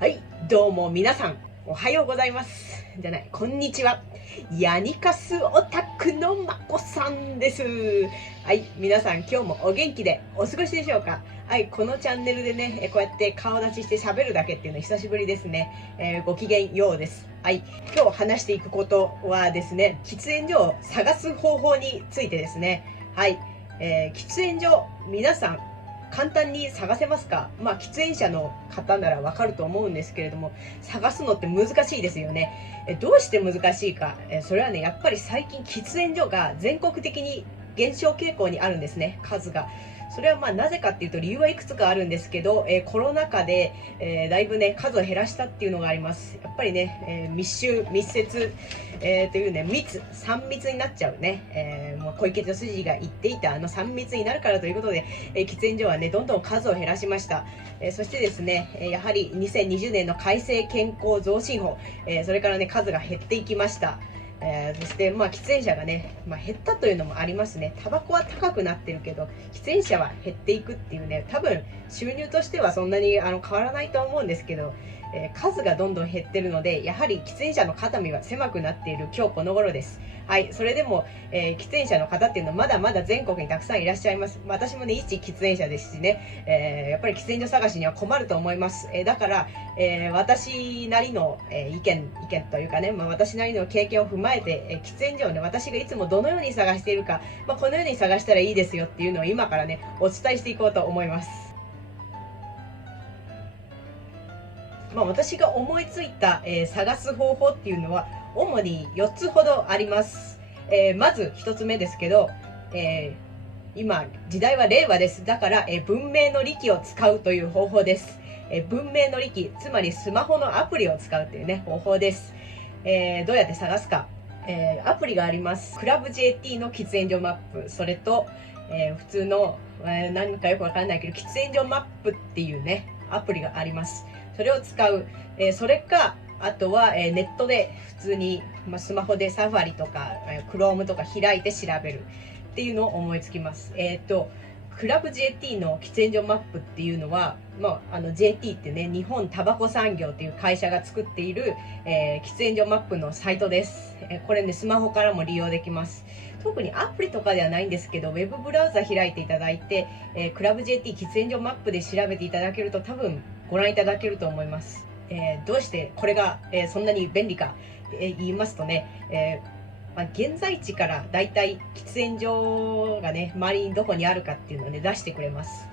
はい、どうも皆さん、おはようございます。じゃない、こんにちは。ヤニカスオタクのまこさんです。はい、皆さん今日もお元気でお過ごしでしょうか。はい、このチャンネルでね、こうやって顔出しして喋るだけっていうのは久しぶりですね。ごきげんようです。はい、今日話していくことはですね、喫煙所を探す方法についてですね。はい、喫煙所、皆さん簡単に探せますか？喫煙者の方ならわかると思うんですけれども、探すのって難しいですよね。どうして難しいか。それはね、やっぱり最近喫煙所が全国的に減少傾向にあるんですね、数が。それはなぜかっていうと理由はいくつかあるんですけど、コロナ禍で、だいぶね、数を減らしたっていうのがあります。やっぱりね、密集、密接、というね、3密になっちゃうね。もう小池都知事が言っていた3密になるからということで、喫煙所はね、どんどん数を減らしました。そしてですね、やはり2020年の改正健康増進法、それからね、数が減っていきました。そして喫煙者がね、減ったというのもありますね。タバコは高くなってるけど喫煙者は減っていくっていうね、多分収入としてはそんなに変わらないと思うんですけど、数がどんどん減ってるので、やはり喫煙者の肩身は狭くなっている今日この頃です。はい、それでも、喫煙者の方っていうのはまだまだ全国にたくさんいらっしゃいます。私もね、一喫煙者ですしね、やっぱり喫煙所探しには困ると思います。だから、私なりの、意見というかね、私なりの経験を踏まえて、喫煙所をね、私がいつもどのように探しているか、このように探したらいいですよっていうのを今からね、お伝えしていこうと思います。私が思いついた、探す方法っていうのは主に4つほどあります。まず1つ目ですけど、今時代は令和です。だから、文明の利器を使うという方法です。文明の利器、つまりスマホのアプリを使うというね、方法です。どうやって探すか。アプリがあります。クラブ JT の喫煙所マップ、それと、普通の、何かよくわからないけど喫煙所マップっていうね、アプリがあります。それを使う。それか、あとは、ネットで普通に、スマホでサファリとか、Chrome とか開いて調べるっていうのを思いつきます。クラブ JT の喫煙所マップっていうのは、JT ってね、日本タバコ産業っていう会社が作っている、喫煙所マップのサイトです。これね、スマホからも利用できます。特にアプリとかではないんですけど、ウェブブラウザ開いていただいて、クラブ JT 喫煙所マップで調べていただけると多分ご覧いただけると思います。どうしてこれが、そんなに便利か、言いますとね、現在地からだいたい喫煙所がね、周りにどこにあるかっていうのをね、出してくれます。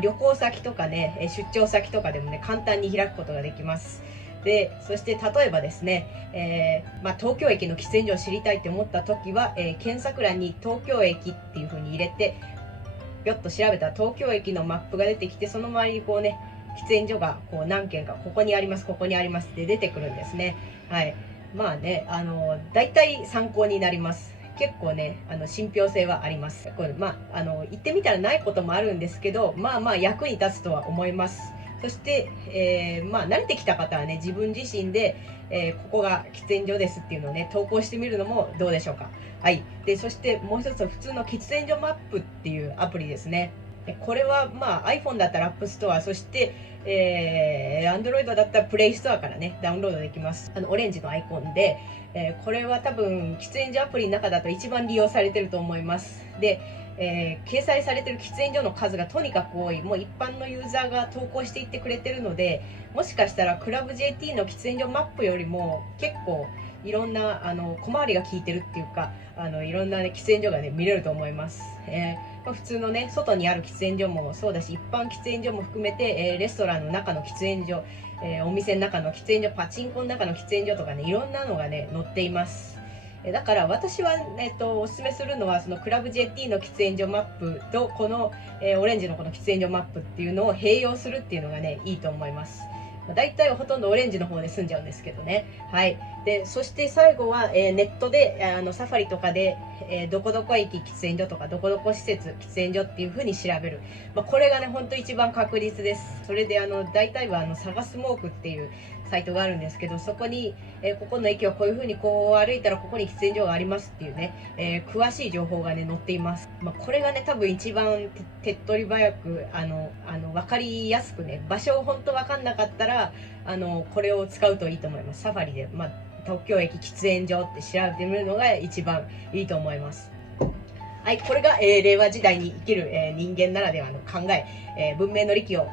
旅行先とかね、出張先とかでもね、簡単に開くことができます。で、そして例えばですね、東京駅の喫煙所を知りたいと思った時は、検索欄に東京駅っていう風に入れて、ぴょっと調べたら東京駅のマップが出てきて、その周りにこうね、喫煙所がこう何軒かここにあります、ここにありますって出てくるんですね。はい。大体参考になります。結構ね、信憑性はあります。これ、行ってみたらないこともあるんですけど、役に立つとは思います。そして、慣れてきた方はね、自分自身で、ここが喫煙所ですっていうのをね、投稿してみるのもどうでしょうか。はい。で、そしてもう一つは普通の喫煙所マップっていうアプリですね。これはiPhone だったら App Store、そして、Android だったら Play Store からね、ダウンロードできます。オレンジのアイコンで、これは多分、喫煙所アプリの中だと一番利用されてると思います。で、掲載されてる喫煙所の数がとにかく多い。もう一般のユーザーが投稿していってくれてるので、もしかしたらクラブ JT の喫煙所マップよりも結構いろんな小回りが効いてるっていうか、いろんな、ね、喫煙所がね見れると思います。普通のね外にある喫煙所もそうだし、一般喫煙所も含めて、レストランの中の喫煙所、お店の中の喫煙所、パチンコの中の喫煙所とかね、いろんなのがね載っています。だから私は、おすすめするのはそのクラブ JT の喫煙所マップとこの、オレンジのこの喫煙所マップっていうのを併用するっていうのがねいいと思います。大体ほとんどオレンジの方で済んじゃうんですけどね。はい。で、そして最後は、ネットでサファリとかで、どこどこ駅喫煙所とかどこどこ施設喫煙所っていう風に調べる、これがね本当一番確実です。それで大体は探すモークっていうサイトがあるんですけど、そこに、ここの駅をこういう風にこう歩いたらここに喫煙所がありますっていうね、詳しい情報がね載っています。これがね多分一番手っ取り早く分かりやすくね、場所を本当分かんなかったらこれを使うといいと思います。サファリで、東京駅喫煙所って調べてみるのが一番いいと思います。はい、これが、令和時代に生きる、人間ならではの考え、文明の利器を、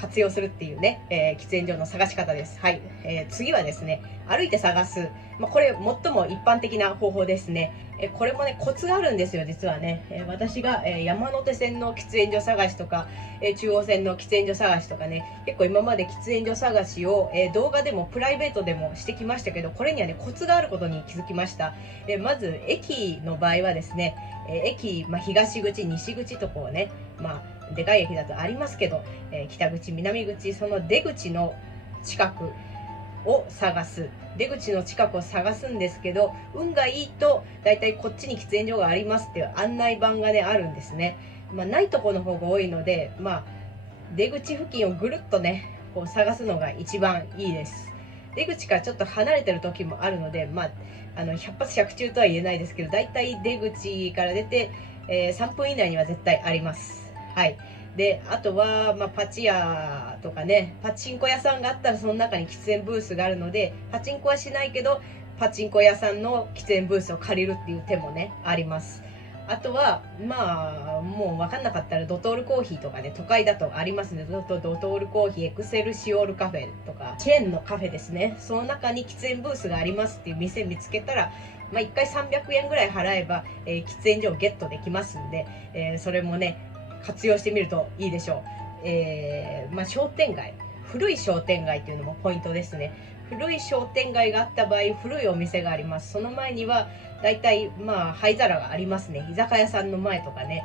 活用するっていうね、喫煙所の探し方です。はい、次はですね、歩いて探す。これ最も一般的な方法ですね。これもねコツがあるんですよ、実はね。私が、山手線の喫煙所探しとか、中央線の喫煙所探しとかね、結構今まで喫煙所探しを、動画でもプライベートでもしてきましたけど、これにはねコツがあることに気づきました。まず駅の場合はですね、駅、東口西口とこうね、でかい駅だとありますけど、北口南口、その出口の近くを探す。出口の近くを探すんですけど、運がいいとだいたいこっちに喫煙所がありますっていう案内板がねあるんですね。ないところの方が多いので、出口付近をぐるっとねこう探すのが一番いいです。出口からちょっと離れてる時もあるので、100発100中とは言えないですけど、だいたい出口から出て、3分以内には絶対あります。はい。であとは、パチ屋とかね、パチンコ屋さんがあったらその中に喫煙ブースがあるので、パチンコはしないけどパチンコ屋さんの喫煙ブースを借りるっていう手もねあります。あとはもう分かんなかったらドトールコーヒーとかね、都会だとありますね。ドトールコーヒー、エクセルシオールカフェとかチェーンのカフェですね、その中に喫煙ブースがありますっていう店見つけたら、1回300円ぐらい払えば、喫煙所をゲットできますんで、それもね活用してみるといいでしょう。商店街、古い商店街っていうのもポイントですね。古い商店街があった場合、古いお店があります。その前にはだいたい灰皿がありますね。居酒屋さんの前とかね、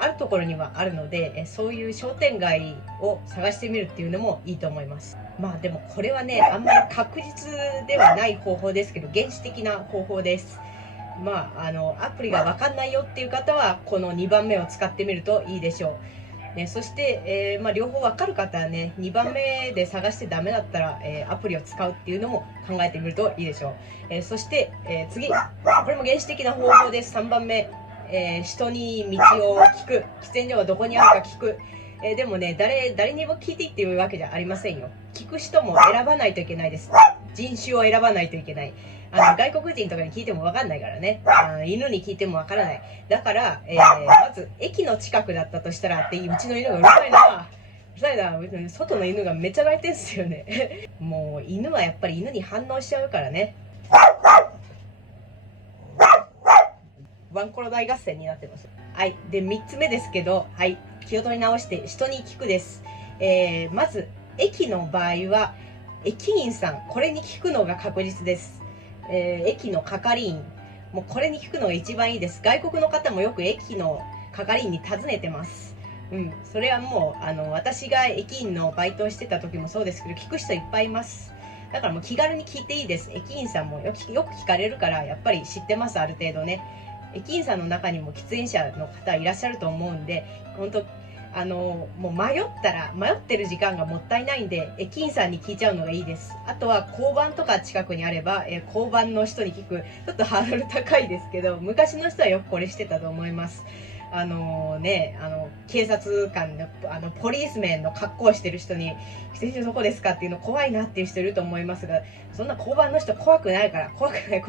あるところにはあるので、そういう商店街を探してみるっていうのもいいと思います。でもこれはねあんまり確実ではない方法ですけど、原始的な方法です。アプリが分かんないよっていう方はこの2番目を使ってみるといいでしょう。そして、両方分かる方はね、2番目で探してダメだったら、アプリを使うっていうのも考えてみるといいでしょう。そして、次、これも原始的な方法です。3番目、人に道を聞く。喫煙所がどこにあるか聞く。でもね、誰にも聞いていいっていうわけじゃありませんよ。聞く人も選ばないといけないです。人種を選ばないといけない。外国人とかに聞いても分かんないからね。犬に聞いても分からない。だから、まず駅の近くだったとしたらっていう、うちの犬がうるさいな。うるさいな。外の犬がめっちゃ鳴いてんすよね。もう犬はやっぱり犬に反応しちゃうからね。ワンコロ大合戦になってます。はい。で、3つ目ですけど、はい。気を取り直して人に聞くです。まず、駅の場合は、駅員さん、これに聞くのが確実です。駅の係員、もうこれに聞くのが一番いいです。外国の方もよく駅の係員に尋ねてます。それはもう私が駅員のバイトをしてた時もそうですけど、聞く人いっぱいいます。だからもう気軽に聞いていいです。駅員さんもよく聞かれるから、やっぱり知ってます、ある程度ね。駅員さんの中にも喫煙者の方いらっしゃると思うんで、本当もう迷ってる時間がもったいないんで、駅員さんに聞いちゃうのがいいです。あとは交番とか近くにあれば、交番の人に聞く。ちょっとハードル高いですけど、昔の人はよくこれしてたと思います。警察官のポリースメンの格好をしてる人に「喫煙所どこですか?」っていうの怖いなっていう人いると思いますが、そんな交番の人怖くないから、怖くない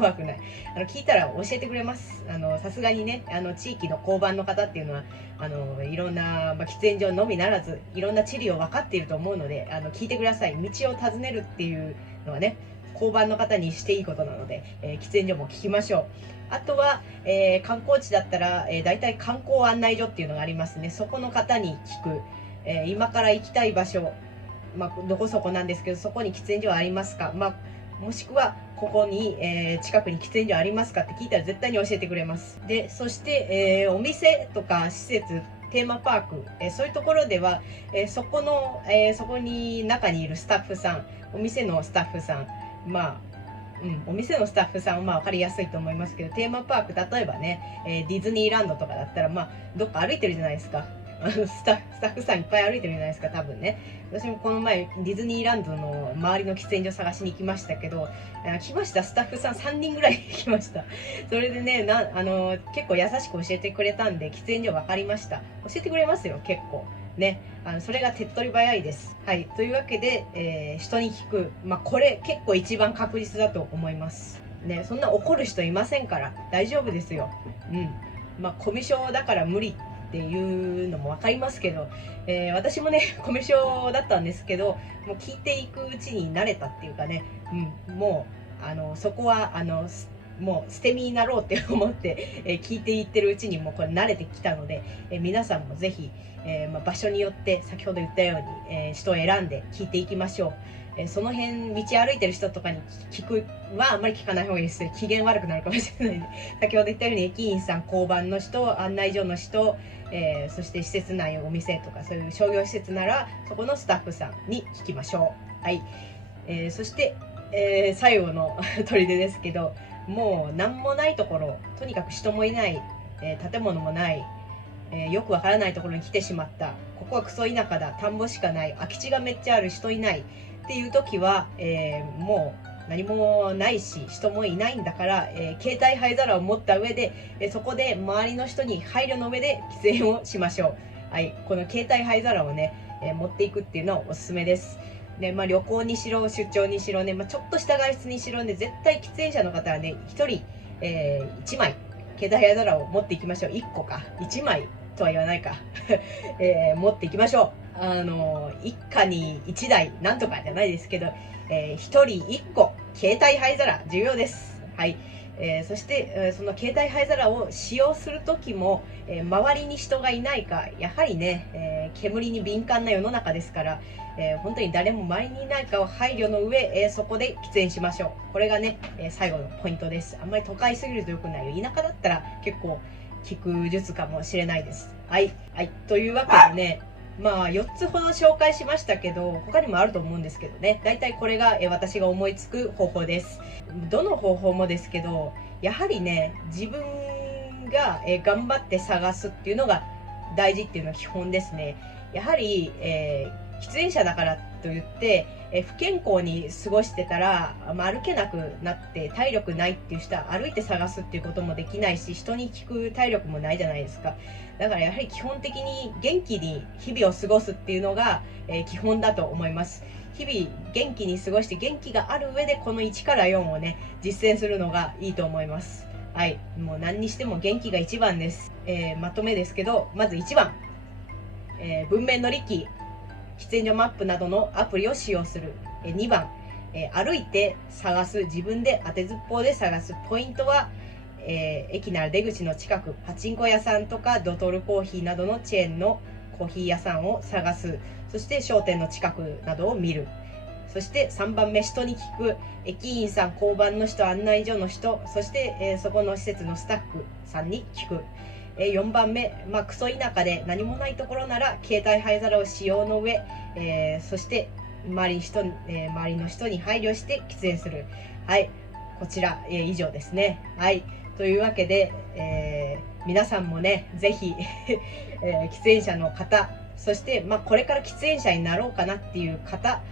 聞いたら教えてくれます。さすがにね、地域の交番の方っていうのはいろんな、喫煙所のみならずいろんな地理を分かっていると思うので、聞いてください。道を尋ねるっていうのはね、交番の方にしていいことなので、喫煙所も聞きましょう。あとは、観光地だったら、大体観光案内所っていうのがありますね。そこの方に聞く。今から行きたい場所、どこそこなんですけど、そこに喫煙所はありますか、もしくはここに、近くに喫煙所ありますかって聞いたら絶対に教えてくれます。でそして、お店とか施設、テーマパーク、そういうところでは、そこに中にいるスタッフさん、お店のスタッフさん、お店のスタッフさんはまあ分かりやすいと思いますけど、テーマパーク、例えばね、ディズニーランドとかだったら、まあどっか歩いてるじゃないですか。スタッフさんいっぱい歩いてるじゃないですか、多分ね。私もこの前ディズニーランドの周りの喫煙所探しに行きましたけど、来ました、スタッフさん3人ぐらい来ました。それでね、結構優しく教えてくれたんで、喫煙所分かりました。教えてくれますよ、結構ね。それが手っ取り早いです。はい、というわけで、人に聞く、まあこれ結構一番確実だと思いますね。そんな怒る人いませんから大丈夫ですよ。まあコミュ障だから無理っていうのも分かりますけど、私もねコミュ障だったんですけど、もう聞いていくうちに慣れたっていうかね、もうそこはもう捨て身になろうって思って、聞いていってるうちにもうこれ慣れてきたので、皆さんもぜひ、場所によって先ほど言ったように、人を選んで聞いていきましょう。その辺道歩いてる人とかに聞くはあんまり聞かない方がいいです。機嫌悪くなるかもしれないので、先ほど言ったように駅員さん、交番の人、案内所の人、そして施設内お店とかそういう商業施設ならそこのスタッフさんに聞きましょう。はい、そして、最後の砦ですけど、もう何もないところ、とにかく人もいない、建物もない、よくわからないところに来てしまった、ここはクソ田舎だ、田んぼしかない、空き地がめっちゃある、人いないっていう時は、もう何もないし人もいないんだから、携帯灰皿を持った上で、そこで周りの人に配慮の上で喫煙をしましょう。はい、この携帯灰皿をね、持っていくっていうのはおすすめです。で、旅行にしろ出張にしろね、ちょっとした外出にしろね、絶対喫煙者の方はね、1人、1枚携帯灰皿を持っていきましょう。1個か1枚とは言わないか、持っていきましょう。一家に1台なんとかじゃないですけど、1人1個携帯灰皿重要です。はい、そして、その携帯灰皿を使用する時も、周りに人がいないか、やはりね、煙に敏感な世の中ですから、本当に誰も周りにいないかを配慮の上、そこで喫煙しましょう。これがね、最後のポイントです。あんまり都会すぎると良くないよ。田舎だったら結構効く術かもしれないです。はい、というわけでね、4つほど紹介しましたけど、他にもあると思うんですけどね、だいたいこれが私が思いつく方法です。どの方法もですけど、やはりね、自分が頑張って探すっていうのが大事っていうのは基本ですね。やはり、喫煙者だからといって、不健康に過ごしてたら、歩けなくなって体力ないっていう人は歩いて探すっていうこともできないし、人に聞く体力もないじゃないですか。だからやはり基本的に元気に日々を過ごすっていうのが、基本だと思います。日々元気に過ごして元気がある上でこの1から4をね、実践するのがいいと思います。はい、もう何にしても元気が一番です。まとめですけど、まず1番、文面のリキ、喫煙所マップなどのアプリを使用する。2番、歩いて探す、自分で当てずっぽうで探す。ポイントは、駅なら出口の近く、パチンコ屋さんとかドトールコーヒーなどのチェーンのコーヒー屋さんを探す。そして商店の近くなどを見る。そして3番目、人に聞く。駅員さん、交番の人、案内所の人、そして、そこの施設のスタッフさんに聞く。4番目、クソ田舎で何もないところなら携帯灰皿を使用の上、そして周りの人に配慮して喫煙する。はい、こちら、以上ですね。はい、というわけで、皆さんもね、ぜひ、喫煙者の方、そして、これから喫煙者になろうかなっていう方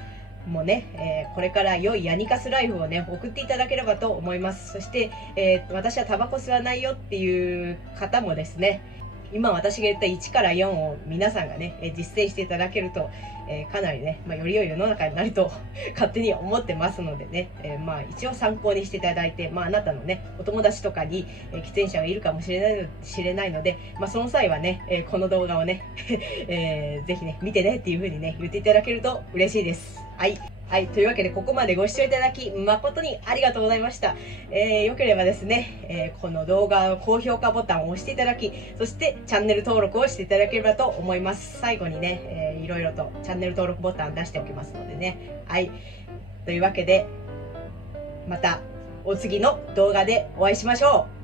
もね、これから良いヤニカスライフをね、送っていただければと思います。そして、私はタバコ吸わないよっていう方もですね、今私が言った1から4を皆さんがね、実践していただけると、かなりね、より良い世の中になると勝手に思ってますのでね、一応参考にしていただいて、あなたのね、お友達とかに、喫煙者がいるかもしれないので、その際はね、この動画をね、ぜひね、見てねっていう風にね、言っていただけると嬉しいです。はい、というわけでここまでご視聴いただき誠にありがとうございました。よければですね、この動画の高評価ボタンを押していただき、そしてチャンネル登録をしていただければと思います。最後にね、いろいろとチャンネル登録ボタン出しておきますのでね。はい、というわけでまたお次の動画でお会いしましょう。